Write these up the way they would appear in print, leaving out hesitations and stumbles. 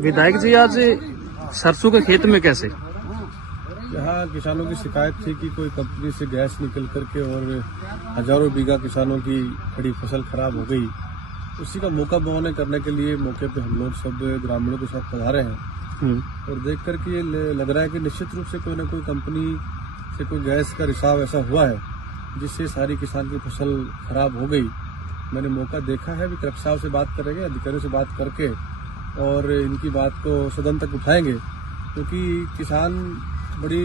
विधायक जी, आज सरसों के खेत में कैसे? यहाँ किसानों की शिकायत थी कि कोई कंपनी से गैस निकल करके और हजारों बीघा किसानों की खड़ी फसल खराब हो गई। उसी का मौका मुआयना करने के लिए मौके पे हम लोग सब ग्रामीणों के साथ पधारे हैं और देख करके ये लग रहा है कि निश्चित रूप से कोई न कोई कंपनी से कोई गैस का रिसाव ऐसा हुआ है जिससे सारी किसान की फसल खराब हो गई। मैंने मौका देखा है, अभी कलेक्टर साहब से बात करेंगे, अधिकारियों से बात करके और इनकी बात को सदन तक उठाएंगे, क्योंकि किसान बड़ी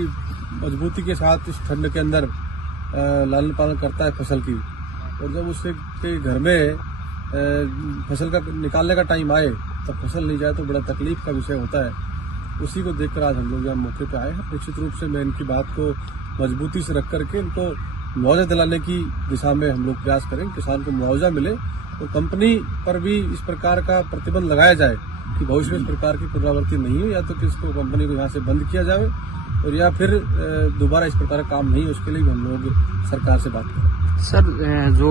मजबूती के साथ इस ठंड के अंदर लालन पालन करता है फसल की, और जब उसके के घर में फसल का निकालने का टाइम आए तब फसल नहीं जाए तो बड़ा तकलीफ का विषय होता है। उसी को देखकर आज हम लोग यहाँ मौके पे आए हैं। निश्चित रूप से मैं इनकी बात को मजबूती से रख करके इनको मुआवजा दिलाने की दिशा में हम लोग प्रयास करेंगे, किसान को मुआवजा मिले और कंपनी पर भी इस प्रकार का प्रतिबंध लगाया जाए कि भविष्य में इस प्रकार की पुनरावृत्ति नहीं हो, या तो किसको कंपनी को यहाँ से बंद किया जाए और या फिर दोबारा इस प्रकार का काम नहीं हो, उसके लिए हम लोग सरकार से बात करें। सर, जो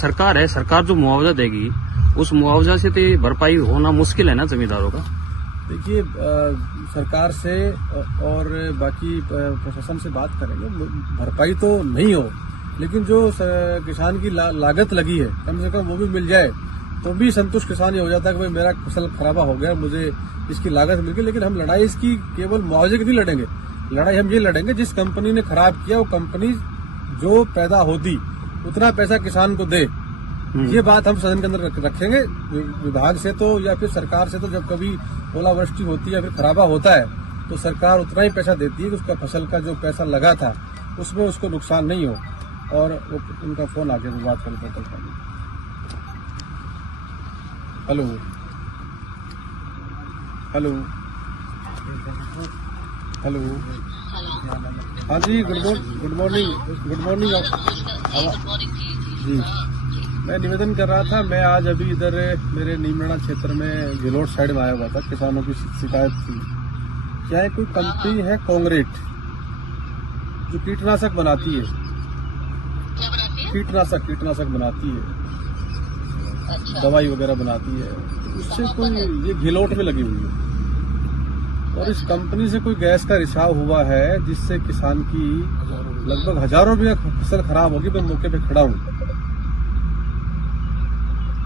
सरकार है, सरकार जो मुआवजा देगी उस मुआवजा से तो भरपाई होना मुश्किल है ना जमींदारों का? देखिए, सरकार से और बाकी प्रशासन से बात करेंगे, भरपाई तो नहीं हो, लेकिन जो किसान की लागत लगी है कम से कम वो भी मिल जाए तो भी संतुष्ट किसान ये हो जाता है कि भाई मेरा फसल खराबा हो गया, मुझे इसकी लागत मिल गई। लेकिन हम लड़ाई इसकी केवल मुआवजे की नहीं लड़ेंगे, लड़ाई हम ये लड़ेंगे जिस कंपनी ने खराब किया वो कंपनी जो पैदा होती उतना पैसा किसान को दे। ये बात हम सदन के अंदर रखेंगे। विभाग से तो या फिर सरकार से तो जब कभी ओलावृष्टि होती है या फिर खराबा होता है तो सरकार उतना ही पैसा देती है कि उसका फसल का जो पैसा लगा था उसमें उसको नुकसान नहीं हो। और उनका फोन आ गया, बात करते हैं। हेलो हेलो हेलो, हाँ जी, गुड मॉर्निंग जी। मैं निवेदन कर रहा था, मैं आज अभी इधर मेरे नीमराना क्षेत्र में गिलोट साइड में आया हुआ था, किसानों की शिकायत थी। क्या है, कोई कंपनी है कांग्रेट जो कीटनाशक बनाती है, कीटनाशक बनाती है, दवाई वगैरह बनाती है, उससे कोई ये गिलोट में लगी हुई है और इस कंपनी से कोई गैस का रिसाव हुआ है जिससे किसान की लगभग हजारों बीघा फसल खराब होगी। मैं मौके पे खड़ा हूँ।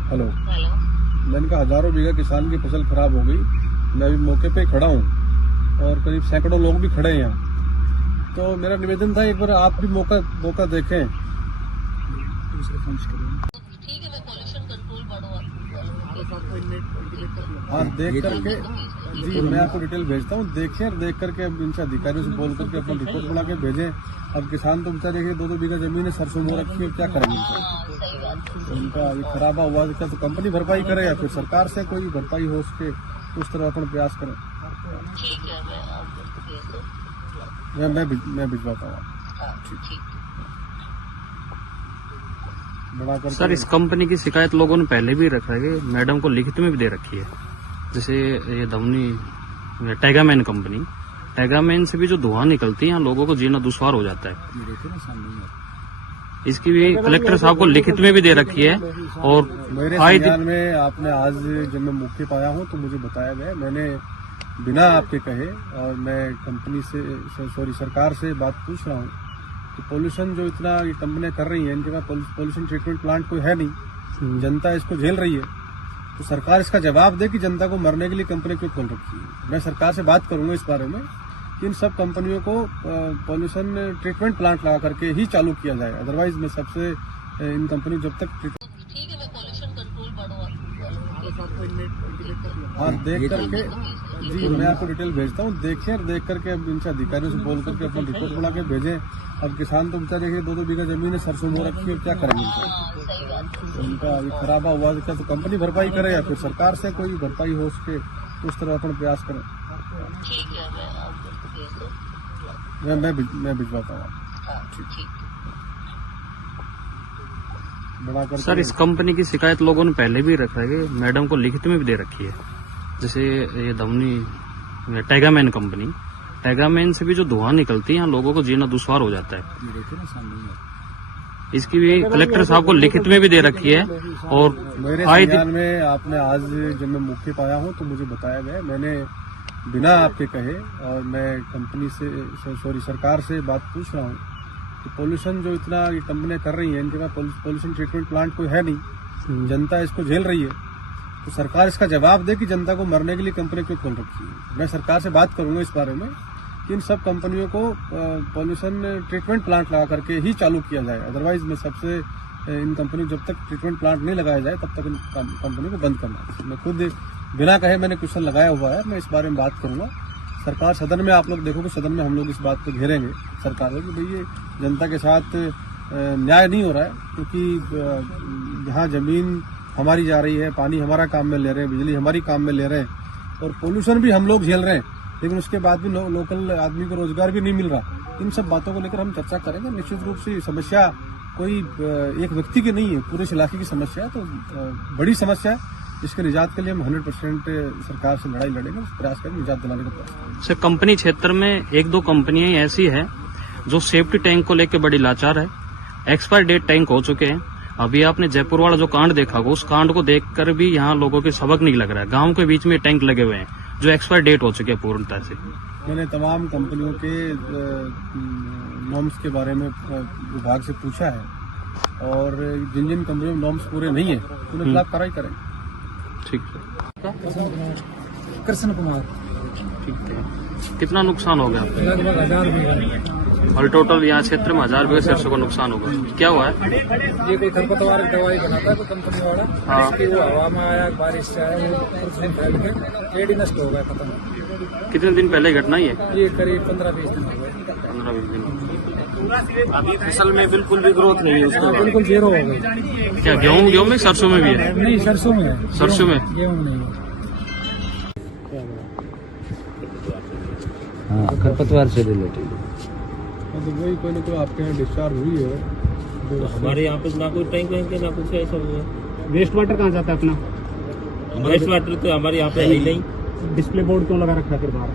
हेलो, मैंने कहा हजारों बीघा किसान की फसल खराब हो गई, मैं अभी मौके पे खड़ा हूँ और करीब सैकड़ों लोग भी खड़े हैं यहाँ। तो मेरा निवेदन था एक बार आप भी मौका देखें। हाँ, देख करके जी मैं आपको डिटेल भेजता हूँ, देखिए और देख करके अब इनसे अधिकारियों से बोल करके अपना रिपोर्ट बना के भेजें। अब किसान तो बेचारे 2-2 बीघा जमीन है, सरसों बो रखी है, क्या करेंगे उनका ये खराबा हुआ क्या तो कंपनी भरपाई करे या फिर सरकार से कोई भरपाई हो उसके, उस तरह अपन प्रयास करें। मैं भिजवाता हूँ। सर, इस कंपनी की शिकायत लोगों ने पहले भी रखा है, मैडम को लिखित में भी दे रखी है। जैसे ये धमनी टैगामैन कंपनी, टैगामैन से भी जो धुआं निकलती है यहाँ लोगों को जीना दुश्वार हो जाता है। इसकी भी कलेक्टर साहब को लिखित में भी दे रखी है। और मेरे संज्ञान में आपने आज जब मैं मौके पर आया हूँ तो मुझे बताया गया, मैंने बिना आपके कहे और मैं कंपनी से सरकार से बात पूछ रहा हूँ कि पोल्यूशन जो इतना ये कंपनियां कर रही हैं, इनके पास पोल्यूशन ट्रीटमेंट प्लांट कोई है नहीं, जनता इसको झेल रही है, तो सरकार इसका जवाब दे कि जनता को मरने के लिए कंपनी क्यों खोल रखी है। मैं सरकार से बात करूंगा इस बारे में कि इन सब कंपनियों को पोल्यूशन ट्रीटमेंट प्लांट लगा करके ही चालू किया जाए, अदरवाइज मैं सबसे इन कंपनी जब तक हाँ देख करके जी मैं आपको डिटेल भेजता हूँ, देखिए और देख करके अब इनसे अधिकारियों से बोल करके अपना रिपोर्ट बना के भेजें। अब किसान तो बेचारे 2-2 बीघा जमीन है, सरसों बो रखी है, क्या करेंगे उनका ये खराबा हुआ क्या तो कंपनी भरपाई करे या फिर सरकार से कोई भरपाई हो उसके, उस तरह अपन प्रयास करें। मैं भिजवाता हूँ। सर, इस कंपनी की शिकायत लोगों ने पहले भी रखा है, मैडम को लिखित में भी दे रखी है। जैसे ये धमनी टैगामैन कंपनी, टैगामैन से भी जो धुआं निकलती है यहाँ लोगों को जीना दुश्वार हो जाता है। इसकी भी कलेक्टर साहब को लिखित में भी दे रखी है। और मेरे आए संज्ञान में आपने आज जब मैं मौके पर आया हूँ तो मुझे बताया गया, मैंने बिना आपके कहे और मैं कंपनी से सरकार से बात पूछ रहा हूँ कि पोल्यूशन जो इतना ये कंपनियां कर रही हैं, इनके पास पोल्यूशन ट्रीटमेंट प्लांट कोई है नहीं, जनता इसको झेल रही है, तो सरकार इसका जवाब दे कि जनता को मरने के लिए कंपनी क्यों खोल रखी है। मैं सरकार से बात करूंगा इस बारे में कि इन सब कंपनियों को पोल्यूशन ट्रीटमेंट प्लांट लगा करके ही चालू किया जाए, अदरवाइज मैं सबसे इन कंपनियों जब तक ट्रीटमेंट प्लांट नहीं लगाया जाए तब तक इन कंपनियों को बंद करना है। मैं खुद बिना कहे मैंने क्वेश्चन लगाया हुआ है, मैं इस बारे में बात करूंगा। सरकार सदन में आप लोग देखोगे, सदन में हम लोग इस बात को घेरेंगे सरकार को कि भाई ये जनता के साथ न्याय नहीं हो रहा है, क्योंकि यहाँ जमीन हमारी जा रही है, पानी हमारा काम में ले रहे हैं, बिजली हमारी काम में ले रहे हैं और पोल्यूशन भी हम लोग झेल रहे हैं, लेकिन उसके बाद भी लोकल आदमी को रोजगार भी नहीं मिल रहा। इन सब बातों को लेकर हम चर्चा करेंगे। निश्चित रूप से समस्या कोई एक व्यक्ति की नहीं है, पूरे इस इलाके की समस्या है, तो बड़ी समस्या है। इसके निजात के लिए हम 100% सरकार से लड़ाई लड़ेंगे, प्रयास करेंगे निजात दिलाने का प्रयास। सर, कंपनी क्षेत्र में एक दो कंपनियां ऐसी है जो सेफ्टी टैंक को लेकर बड़ी लाचार है। एक्सपायर डेट टैंक हो चुके हैं। अभी आपने जयपुर वाला जो कांड देखा होगा, उस कांड को देखकर भी यहाँ लोगों के सबक नहीं लग रहा है। गांव के बीच में टैंक लगे हुए हैं जो एक्सपायर डेट हो चुके हैं पूर्णतः से। मैंने तमाम कंपनियों के नॉर्म्स के बारे में विभाग से पूछा है और जिन जिन कंपनियों में नॉर्म्स पूरे नहीं है उनके खिलाफ कार्रवाई करेंगे। ठीक है। कृष्ण कुमार। ठीक है। कितना नुकसान हो गया आपका? लगभग 1000 बीघा। और टोटल यहाँ क्षेत्र में 1000 बीघा सरसों का नुकसान होगा। क्या हुआ है? ये कोई खरपतवार की दवाई बनाता है कोई कंपनी वाला, हाँ। इसकी वो हवा में आया, बारिश से आया, वो प्रदूषण फैल के पेड़ ही नष्ट हो गया, खत्म। कितने दिन पहले घटना ही है? ये करीब 15-20 दिन हो गए। 15-20 दिन। अभी फसल में बिल्कुल भी ग्रोथ नहीं है उसके बाद। बिल्कुल जीरो हो गई। क्या गेहूं में सरसों में भी है? नहीं, सरसों में है। सरसों में गेहूं नहीं है। हाँ, खरपतवार से रिलेटेड तो वही कोई ना कोई आपके यहाँ डिस्चार्ज हुई है। तो हमारे यहाँ पे ना कोई टैंक वैंक है ना कुछ ऐसा हुआ है। वेस्ट वाटर कहाँ जाता है अपना? वेस्ट वाटर तो हमारे यहाँ पे है ही नहीं। डिस्प्ले बोर्ड क्यों लगा रखा है फिर बाहर?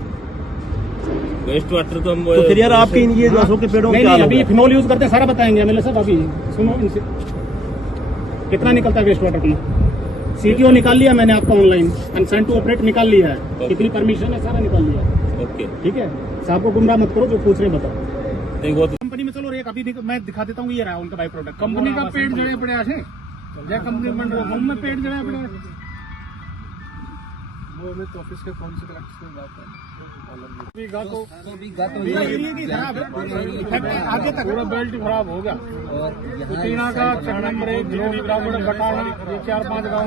वेस्ट वाटर तो हम तो फिर यार आपके ये घासों के पेड़ों नहीं, अभी फिनोल यूज करते हैं, सारा बताएंगे एमएलए साहब। अभी सुनो इनसे, कितना निकलता है वेस्ट वाटर अपना? सीटीओ निकाल लिया मैंने आपका ऑनलाइन, कंसेंट टू ऑपरेट निकाल लिया है, कितनी परमिशन है सारा निकाल लिया है। ओके, ठीक है, साहब को गुमराह मत करो, जो पूछ रहे बताओ। नहीं वो तो कंपनी में चलो एक अभी मैं दिखा देता हूँ, ये रहा उनका बाई प्रोडक्ट। कंपनी का पेड़ जड़े पड़े आसे या कंपनी होम में पेड़ जड़े पड़े वो हमें तो ऑफिस के कौन से कलेक्टर से बात है आगे तक पूरा बेल्ट खराब हो गया। कुटीना का 4 नंबर 1 जिलोनी बराबर बटाना, ये 4-5 गाँव।